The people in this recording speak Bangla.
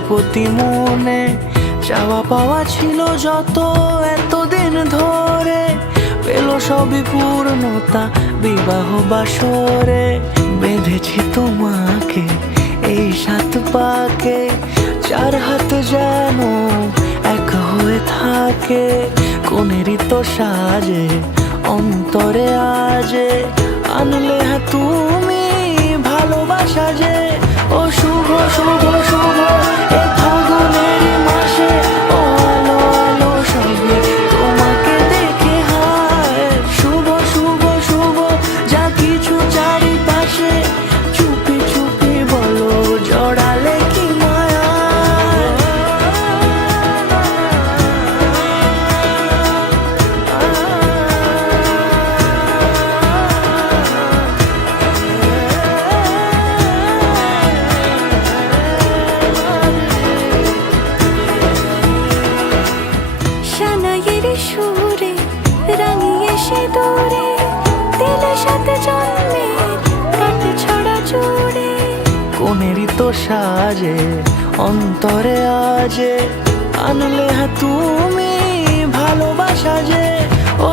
প্রজাপতি মনে চাওয়া পাওয়া ছিল যত এতদিন ধরে, পেল সবই পূর্ণতা বিবাহ বাসরে। বেঁধেছি তোমাকে এই 7 পাকে, 4 হাত যেন এক হয়ে থাকে। কোনেরই তো সাজে অন্তরে আজে আনলে তুমি ভালোবাসা যে। ও শুভ শুভ শুভ এ ফাগুনের মাসে, ও আলো আলো সবে তোমাকে দেখে হায়। শুভ শুভ শুভ যা কিছু চারিপাশে, চুপি চুপি বলো জড়ালে কি মায়া। সানাইয়ের সুরে রাঙিয়ে সে দূরে, দিলে 7 জন্মের কাট ছড়া জুড়ে। কোনেরই তো সাজে অন্তরে আজে আনলে তুমি ভালোবাসা যে। ও